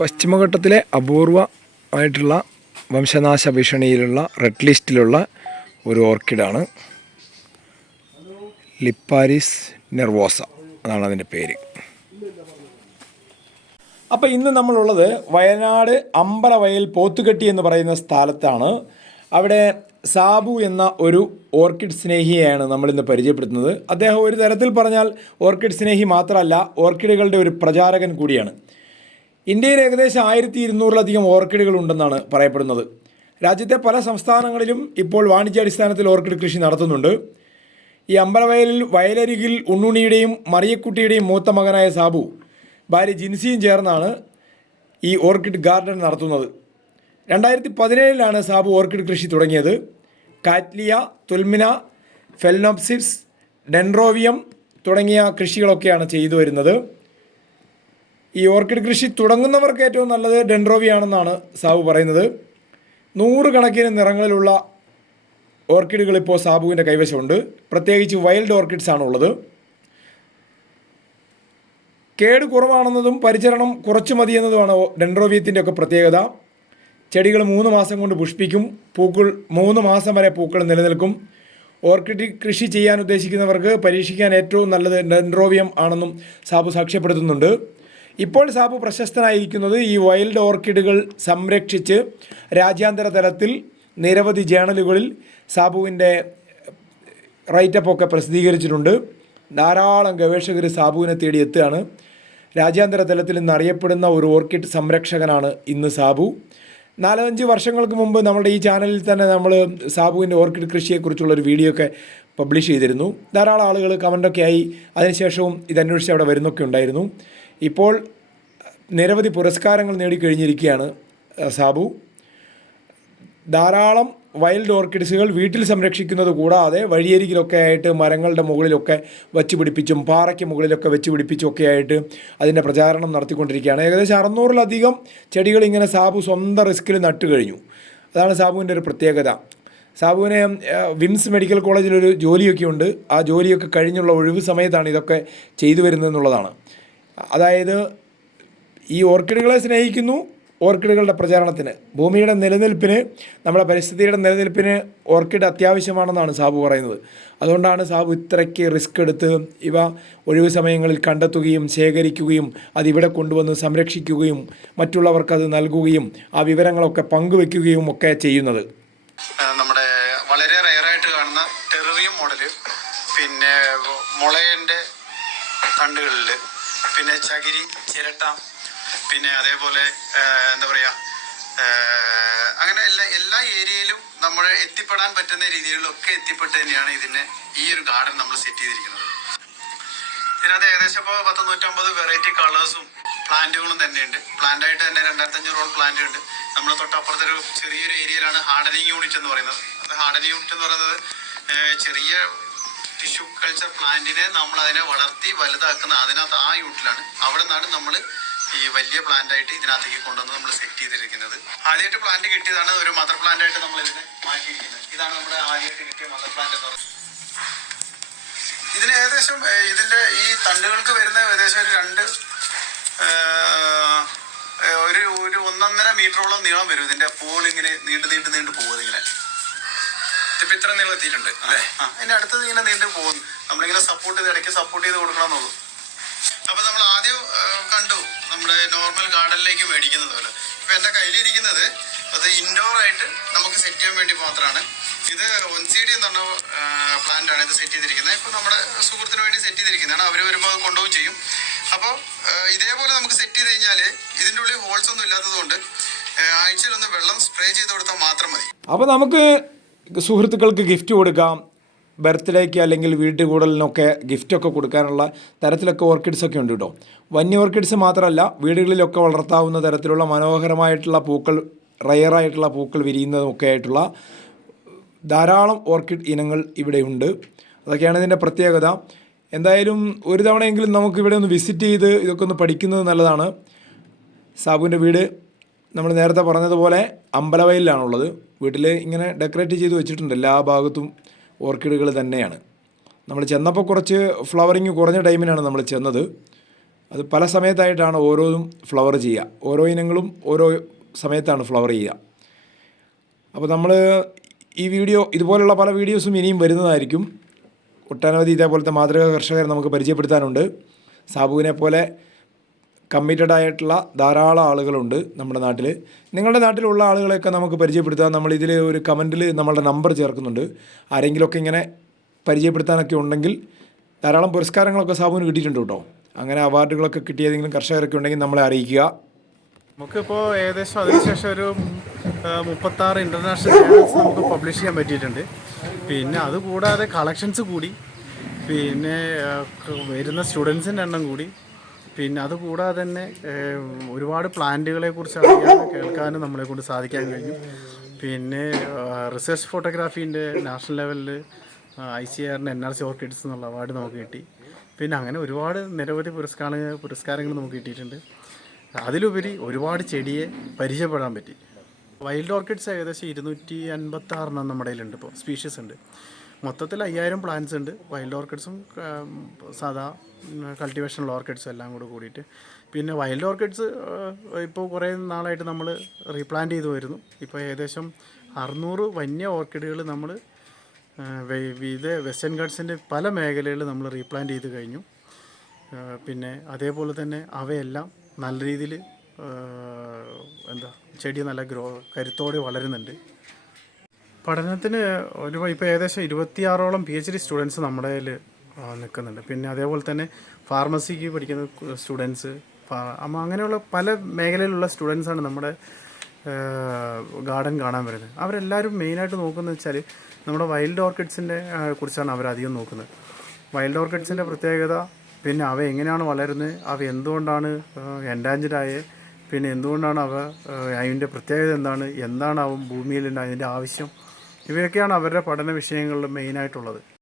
പശ്ചിമഘട്ടത്തിലെ അപൂർവ ആയിട്ടുള്ള വംശനാശ ഭീഷണിയിലുള്ള റെഡ് ലിസ്റ്റിലുള്ള ഒരു ഓർക്കിഡാണ് ലിപ്പാരിസ് നെർവോസ എന്നാണ് അതിന്റെ പേര്. അപ്പോൾ ഇന്ന് നമ്മളുള്ളത് വയനാട് അമ്പലവയൽ പോത്തുകെട്ടി എന്ന് പറയുന്ന സ്ഥലത്താണ്. അവിടെ സാബു എന്ന ഒരു ഓർക്കിഡ് സ്നേഹിയെയാണ് നമ്മളിന്ന് പരിചയപ്പെടുത്തുന്നത്. അദ്ദേഹം ഒരു തരത്തിൽ പറഞ്ഞാൽ ഓർക്കിഡ് സ്നേഹി മാത്രമല്ല ഓർക്കിഡുകളുടെ ഒരു പ്രചാരകൻ കൂടിയാണ്. ഇന്ത്യയിൽ ഏകദേശം ആയിരത്തി ഇരുന്നൂറിലധികം ഓർക്കിഡുകൾ ഉണ്ടെന്നാണ് പറയപ്പെടുന്നത്. രാജ്യത്തെ പല സംസ്ഥാനങ്ങളിലും ഇപ്പോൾ വാണിജ്യാടിസ്ഥാനത്തിൽ ഓർക്കിഡ് കൃഷി നടത്തുന്നുണ്ട്. ഈ അമ്പലവയലിൽ വയലരികിൽ ഉണ്ണുണിയുടെയും മറിയക്കുട്ടിയുടെയും മൂത്ത മകനായ സാബു ഭാര്യ ജിൻസിയും ചേർന്നാണ് ഈ ഓർക്കിഡ് ഗാർഡൻ നടത്തുന്നത്. രണ്ടായിരത്തി പതിനേഴിലാണ് സാബു ഓർക്കിഡ് കൃഷി തുടങ്ങിയത്. കാറ്റ്ലിയ തുൽമിന ഫെൽനോപ്സിപ്സ് ഡെൻറോവിയം തുടങ്ങിയ കൃഷികളൊക്കെയാണ് ചെയ്തു വരുന്നത്. ഈ ഓർക്കിഡ് കൃഷി തുടങ്ങുന്നവർക്ക് ഏറ്റവും നല്ലത് ഡെൻഡ്രോവിയാണെന്നാണ് സാബു പറയുന്നത്. നൂറുകണക്കിന് നിറങ്ങളിലുള്ള ഓർക്കിഡുകൾ ഇപ്പോൾ സാബുവിന്റെ കൈവശമുണ്ട്. പ്രത്യേകിച്ച് വൈൽഡ് ഓർക്കിഡ്സ് ആണ് ഉള്ളത് കേട് കുറവാണെന്നതും പരിചരണം കുറച്ച് മതിയെന്നതുമാണ് ഡെൻഡ്രോവിയത്തിന്റെ ഒക്കെ പ്രത്യേകത. ചെടികൾ മൂന്ന് മാസം കൊണ്ട് പുഷ്പിക്കും പൂക്കൾ മൂന്ന് മാസം വരെ പൂക്കൾ നിലനിൽക്കും. ഓർക്കിഡ് കൃഷി ചെയ്യാൻ ഉദ്ദേശിക്കുന്നവർക്ക് പരീക്ഷിക്കാൻ ഏറ്റവും നല്ലത് ഡെൻഡ്രോവിയം ആണെന്നും സാബു സാക്ഷ്യപ്പെടുത്തുന്നുണ്ട്. ഇപ്പോൾ സാബു പ്രശസ്തനായിരിക്കുന്നത് ഈ വൈൽഡ് ഓർക്കിഡുകൾ സംരക്ഷിച്ച് രാജ്യാന്തര തലത്തിൽ നിരവധി ജേണലുകളിൽ സാബുവിന്റെ റൈറ്റപ്പ് ഒക്കെ പ്രസിദ്ധീകരിച്ചിട്ടുണ്ട്. ധാരാളം ഗവേഷകർ സാബുവിനെ തേടി എത്തുകയാണ്. രാജ്യാന്തര തലത്തിൽ ഇന്ന് അറിയപ്പെടുന്ന ഒരു ഓർക്കിഡ് സംരക്ഷകനാണ് ഇന്ന് സാബു. നാലഞ്ച് വർഷങ്ങൾക്ക് മുമ്പ് നമ്മുടെ ഈ ചാനലിൽ തന്നെ നമ്മൾ സാബുവിന്റെ ഓർക്കിഡ് കൃഷിയെക്കുറിച്ചുള്ള ഒരു വീഡിയോ ഒക്കെ പബ്ലിഷ് ചെയ്തിരുന്നു. ധാരാളം ആളുകൾ കമന്റൊക്കെ ആയി. അതിനുശേഷവും ഇതന്വേഷിച്ച് അവിടെ വരുന്നൊക്കെ ഉണ്ടായിരുന്നു. ഇപ്പോൾ നിരവധി പുരസ്കാരങ്ങൾ നേടിക്കഴിഞ്ഞിരിക്കുകയാണ് സാബു. ധാരാളം വൈൽഡ് ഓർക്കിഡ്സുകൾ വീട്ടിൽ സംരക്ഷിക്കുന്നത് കൂടാതെ വഴിയരികിലൊക്കെ ആയിട്ട് മരങ്ങളുടെ മുകളിലൊക്കെ വെച്ച് പിടിപ്പിച്ചും പാറയ്ക്ക് മുകളിലൊക്കെ വെച്ച് പിടിപ്പിച്ചും ഒക്കെ ആയിട്ട് അതിന്റെ പ്രചാരണം നടത്തിക്കൊണ്ടിരിക്കുകയാണ്. ഏകദേശം അറുന്നൂറിലധികം ചെടികൾ ഇങ്ങനെ സാബു സ്വന്തം റിസ്കിൽ നട്ടു കഴിഞ്ഞു. അതാണ് സാബുവിന്റെ ഒരു പ്രത്യേകത. സാബുവിനെ വിംസ് മെഡിക്കൽ കോളേജിലൊരു ജോലിയൊക്കെ ഉണ്ട് ആ ജോലിയൊക്കെ കഴിഞ്ഞുള്ള ഒഴിവ് സമയത്താണ് ഇതൊക്കെ ചെയ്തു വരുന്നതെന്നുള്ളതാണ്. അതായത് ഈ ഓർക്കിഡുകളെ സ്നേഹിക്കുന്നു ഓർക്കിഡുകളുടെ പ്രചാരണത്തിന്. ഭൂമിയുടെ നിലനിൽപ്പിന് നമ്മുടെ പരിസ്ഥിതിയുടെ നിലനിൽപ്പിന് ഓർക്കിഡ് അത്യാവശ്യമാണെന്നാണ് സാബു പറയുന്നത്. അതുകൊണ്ടാണ് സാബു ഇത്രയ്ക്ക് റിസ്ക് എടുത്ത് ഇവ ഒഴിവ് സമയങ്ങളിൽ കണ്ടെത്തുകയും ശേഖരിക്കുകയും അതിവിടെ കൊണ്ടുവന്ന് സംരക്ഷിക്കുകയും മറ്റുള്ളവർക്കത് നൽകുകയും ആ വിവരങ്ങളൊക്കെ പങ്കുവെക്കുകയും ഒക്കെ ചെയ്യുന്നത്. നമ്മുടെ വളരെ റയറായിട്ട് കാണുന്ന ടെററിയം മോഡൽ പിന്നെ മുളയന്റെ തണ്ടുകളിൽ പിന്നെ ചകിരി ചിരട്ട പിന്നെ അതേപോലെ എന്താ പറയുക അങ്ങനെ എല്ലാ എല്ലാ ഏരിയയിലും നമ്മൾ എത്തിപ്പെടാൻ പറ്റുന്ന രീതിയിലൊക്കെ എത്തിപ്പെട്ട് തന്നെയാണ് ഇതിനെ ഈ ഒരു ഗാർഡൻ നമ്മൾ സെറ്റ് ചെയ്തിരിക്കുന്നത്. ഇതിനകത്ത് ഏകദേശം ഇപ്പോൾ പത്ത് നൂറ്റമ്പത് വെറൈറ്റി കളേഴ്സും പ്ലാന്റുകളും തന്നെയുണ്ട്. പ്ലാന്റായിട്ട് തന്നെ രണ്ടായിരത്തി അഞ്ഞൂറോളം പ്ലാന്റ് ഉണ്ട്. നമ്മൾ തൊട്ടപ്പുറത്തൊരു ചെറിയൊരു ഏരിയയിലാണ് ഹാർഡനിങ് യൂണിറ്റ് എന്ന് പറയുന്നത്. ഹാർഡനിങ് യൂണിറ്റ് എന്ന് പറയുന്നത് ചെറിയ ടിഷ്യൂ കൾച്ചർ പ്ലാന്റിനെ നമ്മൾ അതിനെ വളർത്തി വലുതാക്കുന്ന അതിനകത്ത് ആ യൂണിറ്റിലാണ് അവിടെ നിന്നാണ് നമ്മൾ ഈ വലിയ പ്ലാന്റ് ആയിട്ട് ഇതിനകത്തേക്ക് കൊണ്ടുവന്ന് നമ്മൾ സെറ്റ് ചെയ്തിരിക്കുന്നത്. ആദ്യമായിട്ട് പ്ലാന്റ് കിട്ടിയതാണ് ഒരു മദർ പ്ലാന്റ് ആയിട്ട് നമ്മൾ ഇതിനെ മാറ്റിയിരിക്കുന്നത്. ഇതാണ് നമ്മുടെ ആദ്യമായിട്ട് കിട്ടിയ മദർ പ്ലാന്റ് എന്ന് പറയുന്നത്. ഇതിന് ഏകദേശം ഇതിന്റെ ഈ തണ്ടുകൾക്ക് വരുന്ന ഏകദേശം ഒരു രണ്ട് ഒരു ഒരു ഒന്നൊന്നര മീറ്ററോളം നീളം വരും. ഇതിന്റെ പൂൾ ഇങ്ങനെ നീണ്ടു നീണ്ടു നീണ്ടു പോകും ഇപ്പൊ ഇത്ര നീളം എത്തിയിട്ടുണ്ട് അല്ലേ? അതിന്റെ അടുത്തത് ഇങ്ങനെ നീണ്ടു പോകും. നമ്മളിങ്ങനെ സപ്പോർട്ട് ചെയ്ത് ഇടയ്ക്ക് സപ്പോർട്ട് ചെയ്ത് കൊടുക്കണമെന്നുള്ളൂ. അപ്പൊ നമ്മൾ ആദ്യം കണ്ടു നമ്മുടെ നോർമൽ ഗാർഡനിലേക്ക് മേടിക്കുന്നത് പോലെ. ഇപ്പൊ എന്റെ കയ്യിലിരിക്കുന്നത് അത് ഇൻഡോർ ആയിട്ട് നമുക്ക് സെറ്റ് ചെയ്യാൻ വേണ്ടി മാത്രമാണ്. ഇത് ഒൻ സി ഡി എന്ന് പറഞ്ഞ പ്ലാന്റ് ആണ് ഇത് സെറ്റ് ചെയ്തിരിക്കുന്നത്. ഇപ്പൊ നമ്മുടെ സുഹൃത്തിന് വേണ്ടി സെറ്റ് ചെയ്തിരിക്കുന്നതാണ്. അവർ വരുമ്പോൾ അത് കൊണ്ടുപോകും ചെയ്യും. അപ്പോൾ ഇതേപോലെ നമുക്ക് സെറ്റ് ചെയ്ത് കഴിഞ്ഞാൽ ഇതിന്റെ ഉള്ളിൽ ഹോൾസ് ഒന്നും ഇല്ലാത്തതുകൊണ്ട് ആഴ്ചയിൽ ഒന്ന് വെള്ളം സ്പ്രേ ചെയ്ത് കൊടുത്താൽ മാത്രം മതി. അപ്പോൾ നമുക്ക് സുഹൃത്തുക്കൾക്ക് ഗിഫ്റ്റ് കൊടുക്കാം. ബർത്ത്ഡേക്ക് അല്ലെങ്കിൽ വീട്ടു കൂടലിനൊക്കെ ഗിഫ്റ്റൊക്കെ കൊടുക്കാനുള്ള തരത്തിലൊക്കെ ഓർക്കിഡ്സൊക്കെ ഉണ്ട് കേട്ടോ. വന്യ ഓർക്കിഡ്സ് മാത്രമല്ല വീടുകളിലൊക്കെ വളർത്താവുന്ന തരത്തിലുള്ള മനോഹരമായിട്ടുള്ള പൂക്കൾ റയറായിട്ടുള്ള പൂക്കൾ വിരിയുന്നതുമൊക്കെ ആയിട്ടുള്ള ധാരാളം ഓർക്കിഡ് ഇനങ്ങൾ ഇവിടെയുണ്ട് അതൊക്കെയാണ് ഇതിന്റെ പ്രത്യേകത. എന്തായാലും ഒരു തവണയെങ്കിലും നമുക്ക് ഇവിടെ ഒന്ന് വിസിറ്റ് ചെയ്ത് ഇതൊക്കെ ഒന്ന് പഠിക്കുന്നത് നല്ലതാണ്. സാബുവിന്റെ വീട് നമ്മൾ നേരത്തെ പറഞ്ഞതുപോലെ അമ്പലവയലിലാണുള്ളത്. വീട്ടിൽ ഇങ്ങനെ ഡെക്കറേറ്റ് ചെയ്ത് വെച്ചിട്ടുണ്ട്. എല്ലാ ഭാഗത്തും ഓർക്കിഡുകൾ തന്നെയാണ്. നമ്മൾ ചെന്നപ്പോൾ കുറച്ച് ഫ്ലവറിങ് കുറഞ്ഞ ടൈമിനാണ് നമ്മൾ ചെന്നത്. അത് പല സമയത്തായിട്ടാണ് ഓരോന്നും ഫ്ലവർ ചെയ്യുക. ഓരോ ഇനങ്ങളും ഓരോ സമയത്താണ് ഫ്ലവർ ചെയ്യുക. അപ്പോൾ നമ്മൾ ഈ വീഡിയോ ഇതുപോലുള്ള പല വീഡിയോസും ഇനിയും വരുന്നതായിരിക്കും. ഒട്ടനവധി ഇതേപോലത്തെ മാതൃക കർഷകരെ നമുക്ക് പരിചയപ്പെടുത്താനുണ്ട്. സാബുവിനെ പോലെ കമ്മിറ്റഡ് ആയിട്ടുള്ള ധാരാളം ആളുകളുണ്ട് നമ്മുടെ നാട്ടിൽ. നിങ്ങളുടെ നാട്ടിലുള്ള ആളുകളെയൊക്കെ നമുക്ക് പരിചയപ്പെടുത്താൻ നമ്മൾ നമ്മളിതിൽ ഒരു കമന്റിൽ നമ്മളുടെ നമ്പർ ചേർക്കുന്നുണ്ട്. ആരെങ്കിലുമൊക്കെ ഇങ്ങനെ പരിചയപ്പെടുത്താനൊക്കെ ഉണ്ടെങ്കിൽ ധാരാളം പുരസ്കാരങ്ങളൊക്കെ സാബുവിന് കിട്ടിയിട്ടുണ്ട് കേട്ടോ. അങ്ങനെ അവാർഡുകളൊക്കെ കിട്ടിയതെങ്കിലും കർഷകരൊക്കെ ഉണ്ടെങ്കിൽ നമ്മളെ അറിയിക്കുക. നമുക്കിപ്പോൾ ഏകദേശം അതിനുശേഷം ഒരു മുപ്പത്താറ് ഇന്റർനാഷണൽ ചാനൽസ് നമുക്ക് പബ്ലിഷ് ചെയ്യാൻ പറ്റിയിട്ടുണ്ട്. പിന്നെ അതുകൂടാതെ കളക്ഷൻസ് കൂടി. പിന്നെ വരുന്ന സ്റ്റുഡൻസിന്റെ എണ്ണം കൂടി. പിന്നെ അതുകൂടാതെ തന്നെ ഒരുപാട് പ്ലാന്റുകളെ കുറിച്ച് അറിയാനും കേൾക്കാനും നമ്മളെ കൊണ്ട് സാധിക്കാൻ കഴിഞ്ഞു. പിന്നെ റിസർച്ച് ഫോട്ടോഗ്രാഫീന്റെ നാഷണൽ ലെവലിൽ ഐ സി ആറിന്റെ എൻ ആർ സി ഓർക്കിഡ്സ് എന്നുള്ള അവാർഡ് നമുക്ക് കിട്ടി. പിന്നെ അങ്ങനെ ഒരുപാട് നിരവധി പുരസ്കാരങ്ങൾ പുരസ്കാരങ്ങൾ നമുക്ക് കിട്ടിയിട്ടുണ്ട്. അതിലുപരി ഒരുപാട് ചെടിയെ പരിചയപ്പെടാൻ പറ്റി. വൈൽഡ് ഓർക്കിഡ്സ് ഏകദേശം ഇരുന്നൂറ്റി അൻപത്തി ആറെണ്ണം നമ്മുടെ കയ്യിലുണ്ട് ഇപ്പോൾ സ്പീഷീസ് ഉണ്ട്. മൊത്തത്തിൽ അയ്യായിരം പ്ലാന്റ്സ് ഉണ്ട്. വൈൽഡ് ഓർക്കിഡ്സും സാധാ കൾട്ടിവേഷനുള്ള ഓർക്കിഡ്സും എല്ലാം കൂടെ കൂടിയിട്ട്. പിന്നെ വൈൽഡ് ഓർക്കിഡ്സ് ഇപ്പോൾ കുറേ നാളായിട്ട് നമ്മൾ റീപ്ലാന്റ് ചെയ്തു വരുന്നു. ഇപ്പോൾ ഏകദേശം അറുന്നൂറ് വന്യ ഓർക്കിഡുകൾ നമ്മൾ ഇത് വെസ്റ്റേൺ ഗാർഡ്സിന്റെ പല മേഖലകളിൽ നമ്മൾ റീപ്ലാന്റ് ചെയ്ത് കഴിഞ്ഞു. പിന്നെ അതേപോലെ തന്നെ അവയെല്ലാം നല്ല രീതിയിൽ എന്താ ചെടി നല്ല ഗ്രോ കരുത്തോടെ വളരുന്നുണ്ട്. പഠനത്തിന് ഒരു ഇപ്പോൾ ഏകദേശം ഇരുപത്തിയാറോളം പി എച്ച് ഡി സ്റ്റുഡൻസ് നമ്മുടെ കയ്യിൽ നിൽക്കുന്നുണ്ട് പിന്നെ അതേപോലെ തന്നെ ഫാർമസിക്ക് പഠിക്കുന്ന സ്റ്റുഡൻസ് അങ്ങനെയുള്ള പല മേഖലയിലുള്ള സ്റ്റുഡൻസാണ് നമ്മുടെ ഗാർഡൻ കാണാൻ വരുന്നത്. അവരെല്ലാവരും മെയിനായിട്ട് നോക്കുന്നത് വെച്ചാൽ നമ്മുടെ വൈൽഡ് ഓർക്കിഡ്സിന്റെ കുറിച്ചാണ് അവരധികം നോക്കുന്നത്. വൈൽഡ് ഓർക്കിഡ്സിന്റെ പ്രത്യേകത പിന്നെ അവ എങ്ങനെയാണ് വളരുന്നത് അവ എന്തുകൊണ്ടാണ് എൻഡാഞ്ചഡ് പിന്നെ എന്തുകൊണ്ടാണ് അവ അതിന്റെ പ്രത്യേകത എന്താണ് എന്താണ് അവ ഭൂമിയിലുണ്ട് അതിന്റെ ആവശ്യം ഇവയൊക്കെയാണ് അവരുടെ പഠന വിഷയങ്ങളിൽ മെയിനായിട്ടുള്ളത്